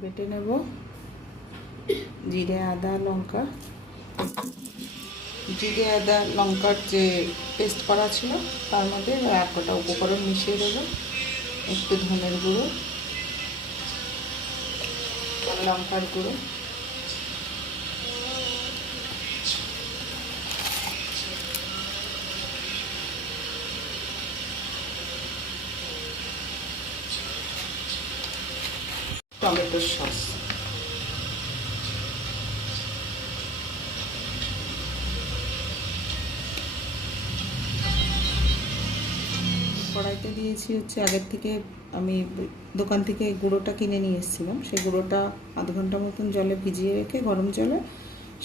বেটে নেব জিরে আদা লঙ্কা, জিরে আদা লঙ্কার যে পেস্ট করা ছিল তার মধ্যে এক কটা উপকরণ মিশিয়ে দেবো। একটু ধনের গুঁড়ো, লঙ্কার গুঁড়ো, টমেটোর সস, কড়াইতে দিয়েছি হচ্ছে আগের থেকে আমি দোকান থেকে গুঁড়োটা কিনে নিয়ে এসেছিলাম, সেই গুঁড়োটা আধ ঘন্টা মতন জলে ভিজিয়ে রেখে গরম জলে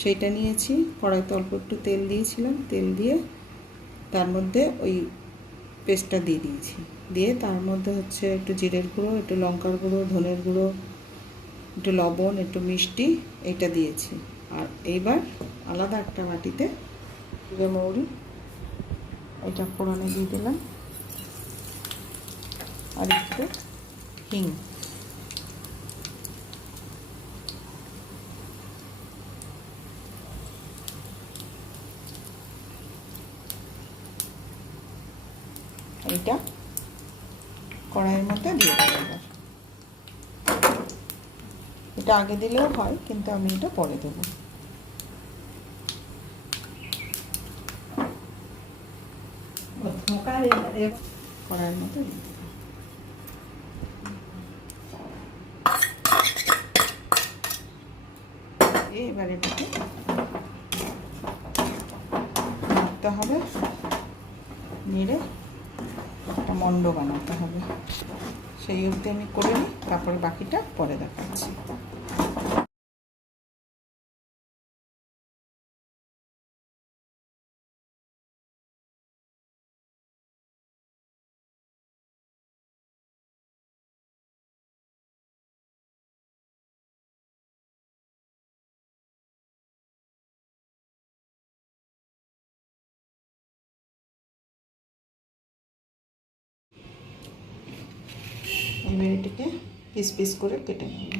সেইটা নিয়েছি। কড়াইতে অল্প একটু তেল দিয়েছিলাম, তেল দিয়ে তার মধ্যে ওই পেস্টটা দিয়ে দিয়েছি, দিয়ে তার মধ্যে হচ্ছে একটু জিরের গুঁড়ো, একটু লঙ্কার গুঁড়ো, ধনের গুঁড়ো, একটু লবণ, একটু মিষ্টি, এইটা দিয়েছি। আর এইবার আলাদা একটা বাটিতে জিরে মৌরি এটা ফোড়নে দিয়ে দিলাম, আর একটু হিং, এইটা কড়াইয়ের মধ্যে দিয়ে দেবো। এবার এটা আগে দিলেও হয়, কিন্তু আমি এটা পরে দেবো। কড়াইয়ের মধ্যে দিয়ে দেবো। এবার এটাকে নাড়তে হবে, নেড়ে একটা মণ্ড বানাতে হবে। সেই অবধি আমি করে নিই, তারপরে বাকিটা পরে দেখাচ্ছি। এবার এটাকে পিস পিস করে কেটে নেব।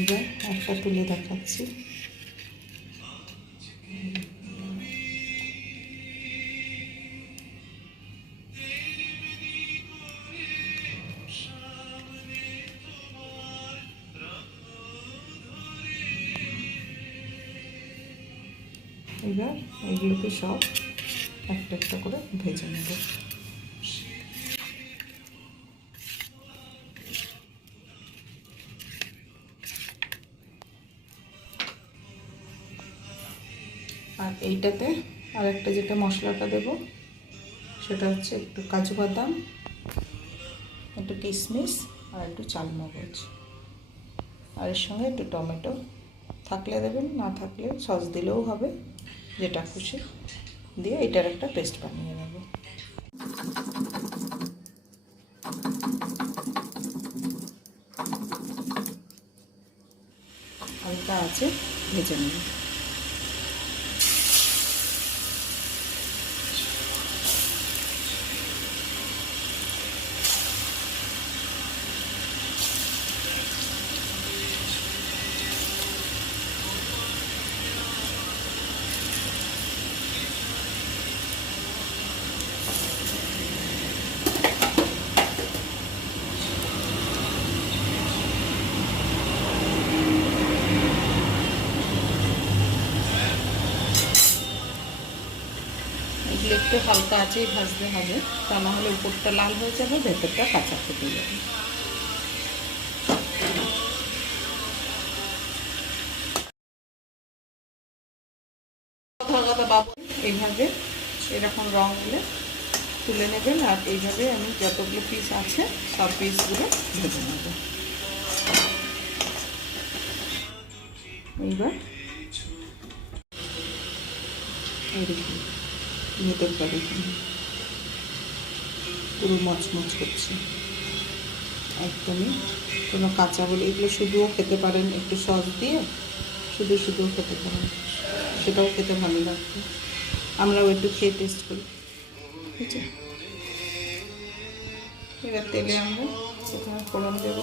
এবার একটা তুলে দেখাচ্ছি। এবার এগুলোকে সব একটা একটা করে ভেজে নেব। আর এইটাতে আর একটা যেটা মশলাটা দেব সেটা হচ্ছে একটু কাজু বাদাম, একটু কিশমিশ, আর একটু চালমগজ, আর এর সঙ্গে একটু টমেটো থাকলে দেবেন, না থাকলে সস দিলেও হবে, যেটা খুশি দিয়ে এটার একটা পেস্ট বানিয়ে নেব। হালকা আছে ভেজে নেব। এগুলো একটু হালকা আঁচেই ভাজতে হবে, তা না হলে উপরটা লাল হয়ে যাবে, ভেতরটা কাঁচা থেকে যাবে। এইভাবে এরকম রং হলে তুলে নেবেন, আর এইভাবে আমি যতগুলো পিস আছে সব পিসগুলো ভেজে নেব। এইবার এরকম ভেতরটা দেখুন পুরো মচমচ করছে, একদমই কোনো কাঁচা বলে। এগুলো শুধুও খেতে পারেন, একটু সস দিয়ে শুধুও খেতে পারেন, সেটাও খেতে ভালো লাগবে। আমরাও একটু খেয়ে টেস্ট করি, ঠিক আছে। এবার তেলে আমরা প্রথমে ফোড়ন দেব,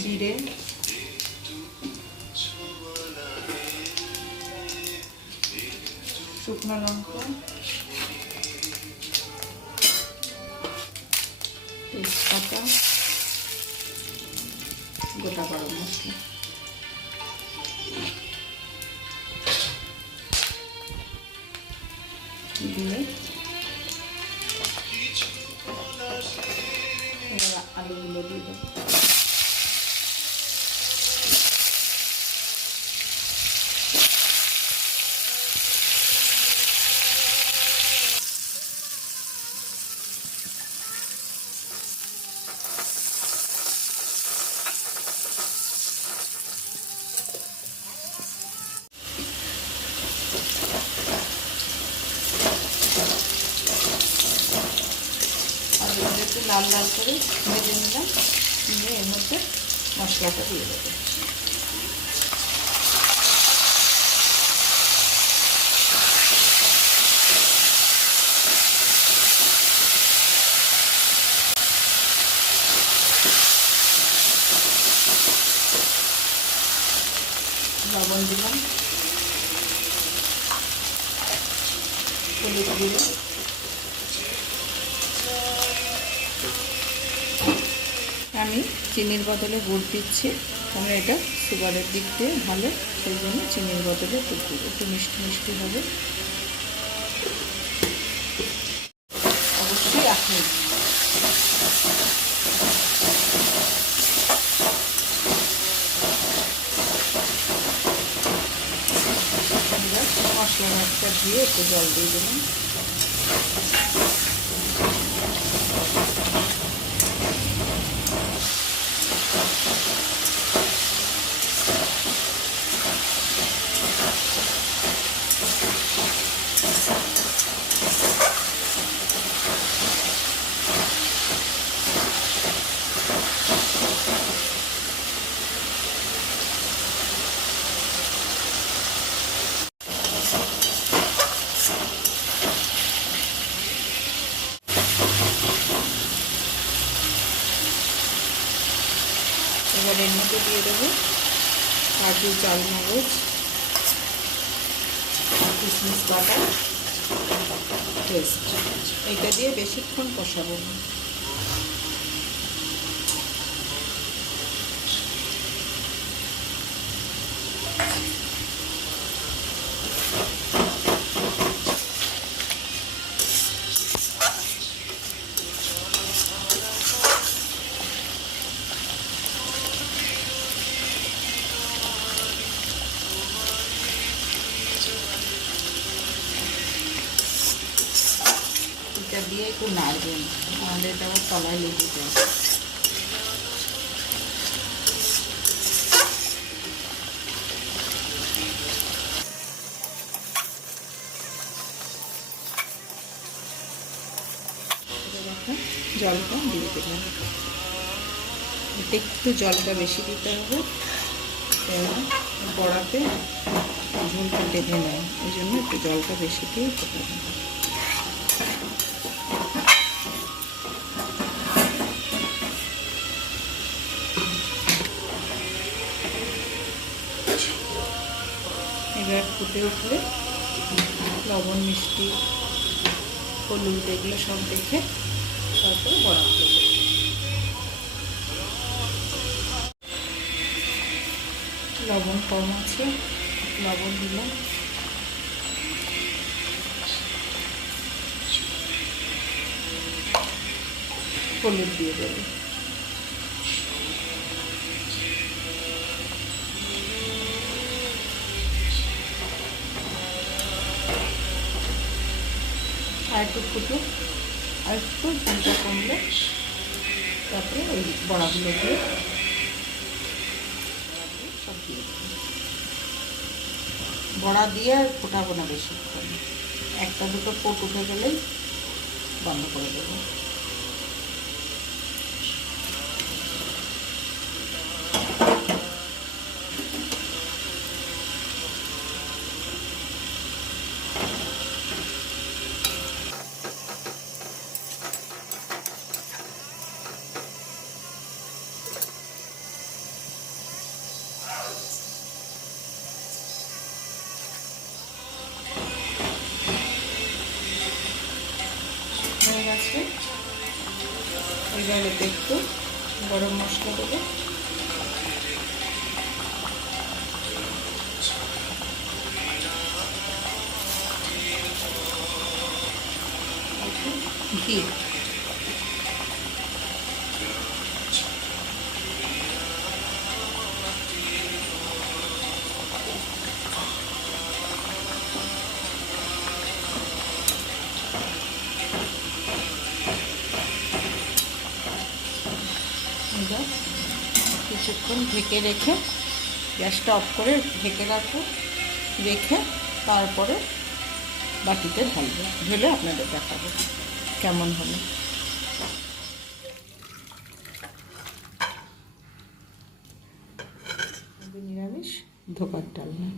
জিরে, শুকনো লঙ্কা, তেজপাতা, গোটা গরম মশলা দিয়ে এবার আলুগুলো দিয়ে দেবো। আলুগুলো একটু লাল লাল করে ভেজে নিলাম, নিয়ে এর মধ্যে মশলাটা দিয়ে দেবো। লবণ দিলাম, হলুদ গুঁড়ো, আমি চিনির বদলে গুড় দিচ্ছি, কারণ এটা সুগারের দিক দিয়ে ভালো, সেই জন্য চিনির বদলে গুড় একটু মিষ্টি মিষ্টি হবে। অবশ্যই আপনি মশলা মাছটা দিয়ে একটু জল দিয়ে দিলাম। এবার এর মধ্যে দিয়ে দেবো কাজু, চালমগজ, কিশমিশ বাটা পেস্ট। এটা দিয়ে বেশিক্ষণ কষাবো না। এটা দিয়ে একটু নাড়বেন, নাহলে এটা আবার তলায় লেগে যায়। জলটা দিয়ে দেবেন, এতে একটু জলটা বেশি দিতে হবে, বড়াতে ঝোলটা টেনে নেয়, ওই জন্য একটু জলটা বেশি দিয়ে দিতে হবে। এবার ফুটে উঠলে লবণ, মিষ্টি, হলুদ এগুলো সব দেখে তারপরে বড়াগুলো দেবো। লবণ কম আছে, লবণ দিলাম, হলুদ দিয়ে দেবো, আর একটু ফুটুক, আর একটু ঝোলটা কমলে তারপরে ওই বড়াগুলো দিয়ে সব দিয়ে দেবো। বড়া দিয়ে আর ফোটাবো না বেশিক্ষণ, একটা দুটো পোট উঠে গেলেই বন্ধ করে দেবো। হয়ে গেছে, এবার এতে একটু গরম মশলা দেবো, ঘি, কিছুক্ষণ ঢেকে রেখে গ্যাসটা অফ করে ঢেকে রাখবো, রেখে তারপরে বাটিতে ঢালবো, ঢেলে আপনাদের দেখাবো কেমন হলো। নিরামিষ ধোকার ডালনা।